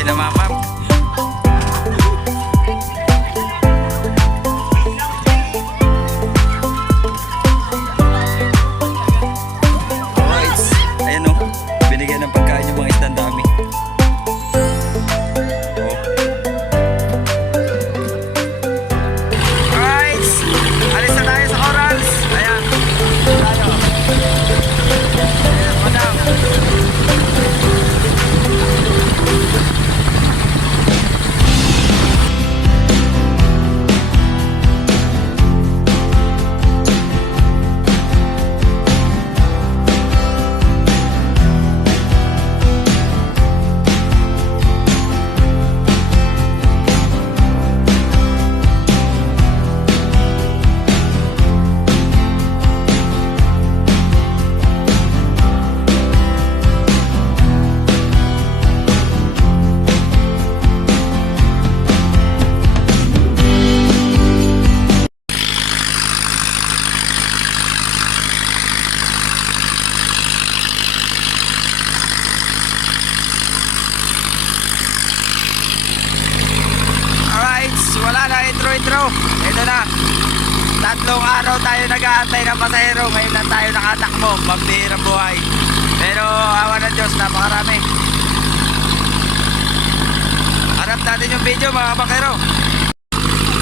sila mama. Alright, ayan o, binigyan ng pagkain yung mga isdang dami. Alright, alis na tayo sa corals. Ayan, tayo. Ayan, madam. Wala na, intro. Ito na. 3 araw tayo nag-aantay ng pasahero. Ngayon lang tayo nakatakbo. Pambihirang buhay. Pero awa ng Diyos, napakarami. Harap natin yung video mga bakero.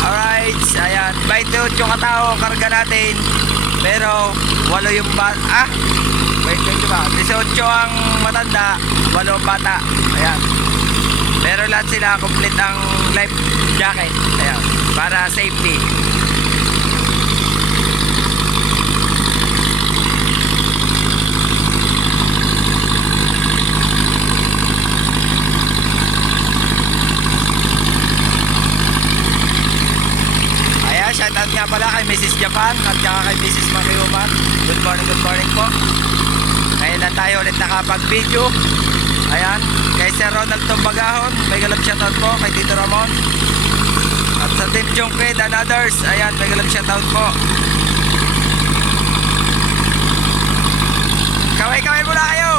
Alright, ayan. 28 yung katao karga natin. Pero 8 yung bata. 28 ba? 18 ang matanda, 8 ang bata. Ayan. Pero lahat sila complete ang life jacket. Ayan, para safety. Ayan, shoutout nga pala kay Mrs. Japan at saka kay Mrs. Mariuman. Good morning po. Ngayon na tayo ulit nakapag-video. Ayan, kay Sir Ronald Tumbagahon, may galap shoutout po. Kay Tito Ramon at sa Team Jungkid and others, ayan, may galap shoutout po. Kaway muna kayo.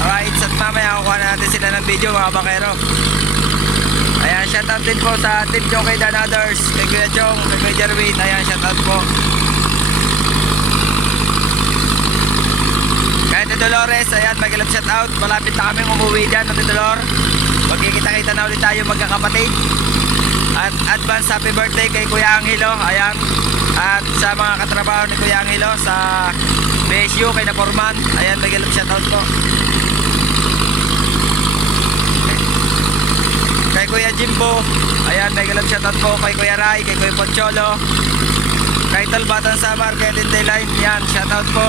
Alright, at mamaya kukuha na natin sila ng video mga bakero. Ayan, shoutout din po sa Team Jungkid and others, kay Kuya Jong, kay Kuya Jerwin. Ayan, shoutout po. Kahit Dolores, ayan, mag-alap shout out. Malapit na kami umuwi dyan, Ate Dolor. Magkikita-kita na ulit tayo magkakapatid. At advance happy birthday kay Kuya Angelo, ayan. At sa mga katrabaho ni Kuya Angelo sa BSU, kay Naporman, ayan, mag-alap shout out po. Kay Kuya Jimbo, ayan, mag-alap shout out po. Kay Kuya Rai, kay Kuya Poncholo, kay Talbatan Samar, kay Linday Line, yan, shout out po.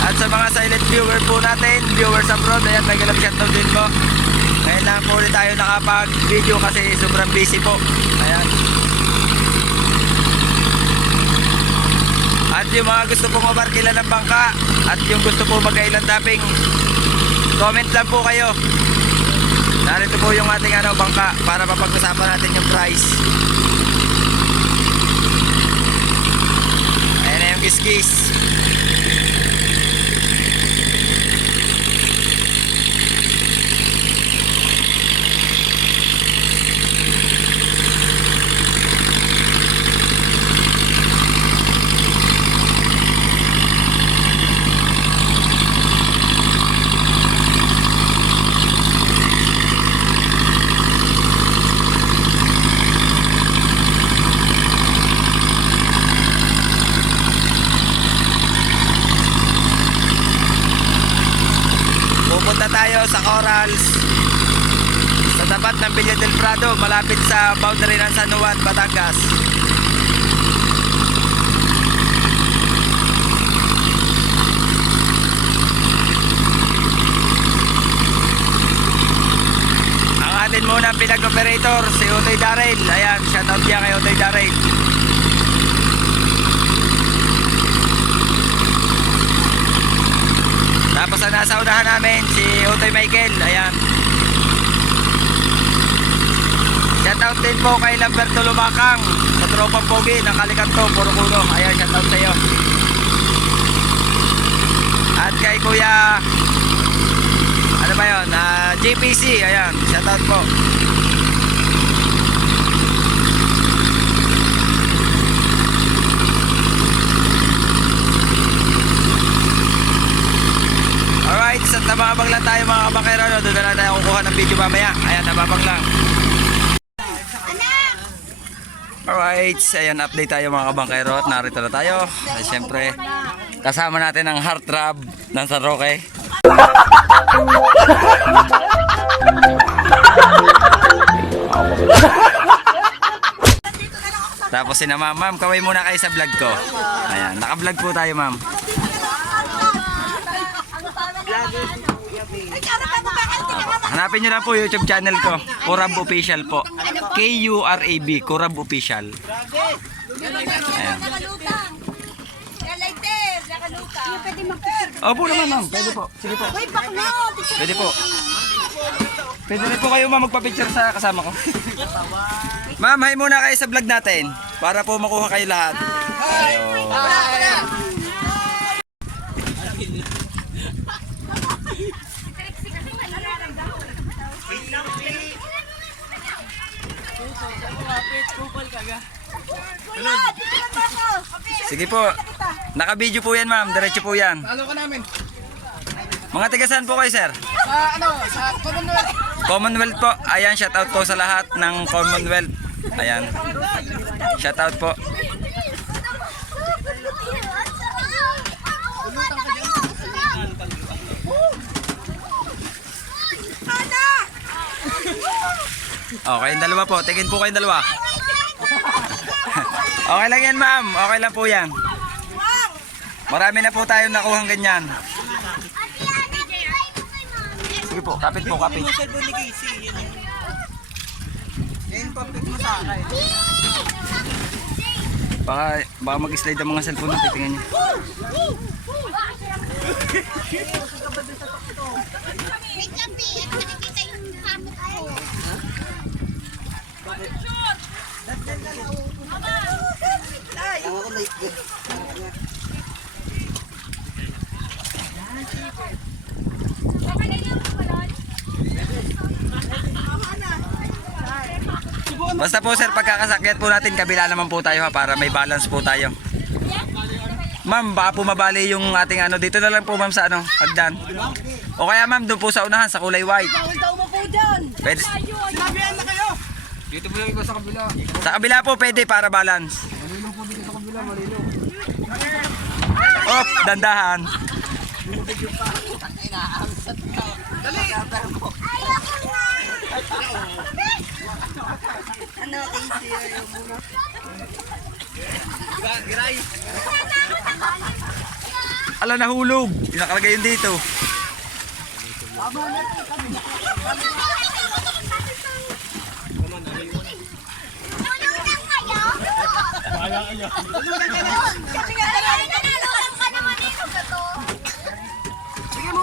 At sa mga silent viewer po natin, viewers abroad, ayan, may galap shoutout din po. Ngayon lang po ulit tayo nakapag-video kasi sobrang busy po. Ayan. At yung mga gusto pong mabarkila ng bangka at yung gusto po mag-island tapping, comment lang po kayo. Narito po yung ating bangka para mapag-usapan natin yung price. Ayan na yung kiss-kiss. Pupunta tayo sa Corals sa tapat ng Villa del Prado, malapit sa boundary ng San Juan, Batangas. Ang atin muna pinag-operator si Utoy Darrell. Ayan, shoutout niya kay Utoy Darrell. Tapos ang nasa unahan namin si Utoy Michael. Ayan, shoutout din po kay Lamberto Lumakang sa tropang pogi ng Kalikanto, puro kulong. Ayan, shoutout sa iyo. At kay Kuya, ano ba yun, JPC, ayan, shoutout po. Alright, sa tababang lang tayo mga kabakero, no? Doon na lang tayo kukuha ng video mamaya. Ayan, tababang lang. Alright, ayan, update tayo mga kabangkero at narito na tayo. At syempre, kasama natin ang heartthrob ng San Roque. Tapos si ma'am, ma'am, kaway muna kayo sa vlog ko. Ayan, naka-vlog po tayo ma'am. Hanapin nyo lang po YouTube channel ko, Kurab Official po. K-U-R-A-B, Kurab Official. Ayan. Opo naman ma'am, pwede po. Sige po. Pwede po. Pwede rin po kayo ma'am magpa-picture sa kasama ko. Ma'am, hi muna kayo sa vlog natin para po makuha kayo lahat. Ayun. Sige po. Naka-video po yan ma'am, diretso po yan. Ano ka namin? Mga tigasan po kayo sir? Sa Commonwealth. Commonwealth po. Ayan, shoutout po sa lahat ng Commonwealth. Ayan. Shoutout po. Okay, yung dalawa po. Tingin po kayong dalawa. Okay lang yan ma'am. Okay lang po yan. Marami na po tayong nakuhang ganyan. Sige po, kapit po, kapit. Baka mag-slide ang mga cellphone natin, tingnan nyo. Basta po sir, pagkakasakyat po natin, kabila naman po tayo ha, para may balance po tayo. Ma'am, baka po mabali yung ating ano, dito na lang po ma'am sa ano, hagdan. O kaya ma'am, doon po sa unahan, sa kulay white. Pwede. Sinabihan na kayo. Dito po lang sa kabila. Sa kabila po pwede para balance. Malilo po dito sa kabila, malilo. Op, dandahan. Ano, easy yung muna. Giray. Ala, nahulog. Nakalagay yun dito.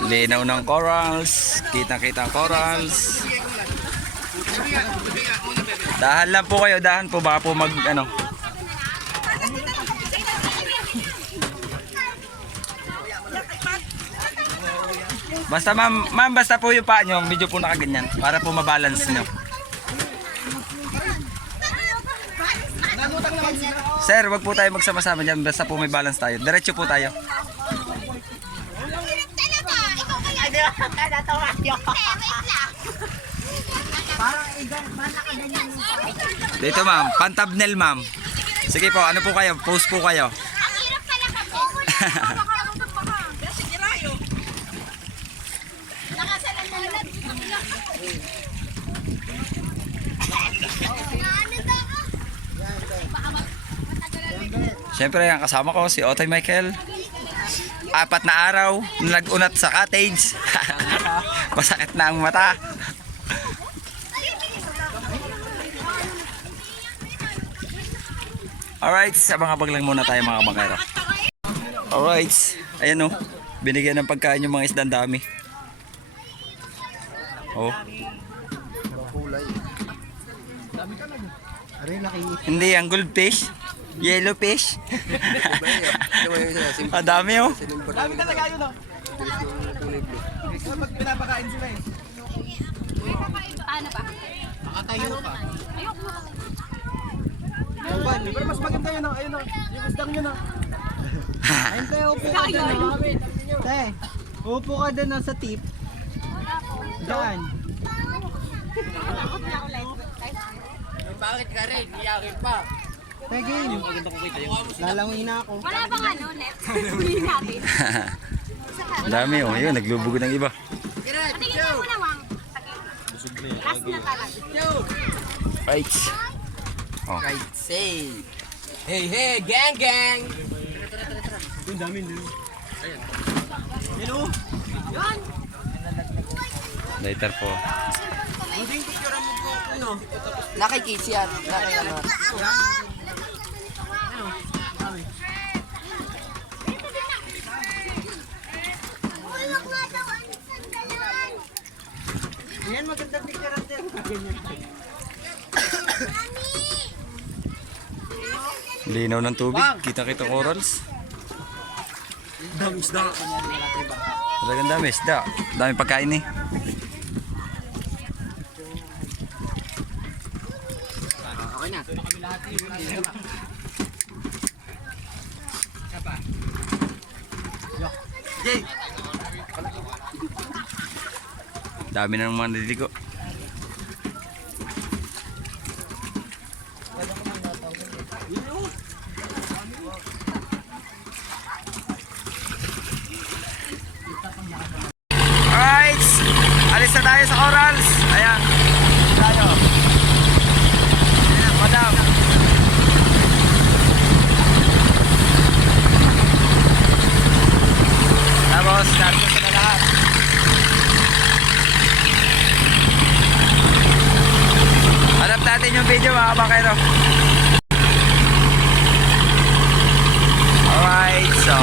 Linaw ng corals. Kitang-kita ang corals. Dahan lang po kayo, dahan po. Baka po mag ano. Basta ma'am, basta po yung paa nyo, medyo po nakaganyan. Para po mabalance nyo. Sir, wag po tayo magsama-sama dyan. Basta po may balance tayo. Diretso po tayo. Dito ma'am, pantabnel ma'am. Sige po, ano po kayo? Post po kayo. Siyempre, ang kasama ko si Otoy Michael. 4 na araw, nag-unat sa cottage. Masakit na ang mata. Alright, abang-abang lang muna tayo mga kabangkero. Alright, ayan o. Binigyan ng pagkain yung mga isdang dami. Oh. Aray, laki. Hindi, ang goldfish. Yellow fish. Ang dami oh. Dami talaga yun, oh. Pag pinapakain sila eh. Paano pa? Nakatayo pa. Ayoko. Pero mas maganda yun, oh. Ayun, oh. Yung isdang yun, oh. Ayun tayo, upo ka dyan, oh. Te, upo ka dyan, oh, sa tip. Diyan. Bakit ka rin? Iyakin pa. Te, game. Lalangoy na ako. Wala bang ano, net? Sabihin natin. Ang dami oh. Yun, naglubog ng iba. Patingin ka muna, Wang. Last na talaga. Right. Oh. Right, say. Hey, hey, gang, gang. Yung dami, yun. Ayan. Hello. Yan. Later po. Nakikisi yan. Nakikano. Yan, magandang picture ang din. Linaw ng tubig. Kita-kita corals. Dami isda. Talagang dami isda. Dami pagkain eh. Okay na. Jay. Dami na ng mga naliligo. Alright, alis na tayo sa corals. Ayan, tayo. Ayan, madam. Tapos, tapos na lahat. Hanap natin yung video mga bakero. Alright, so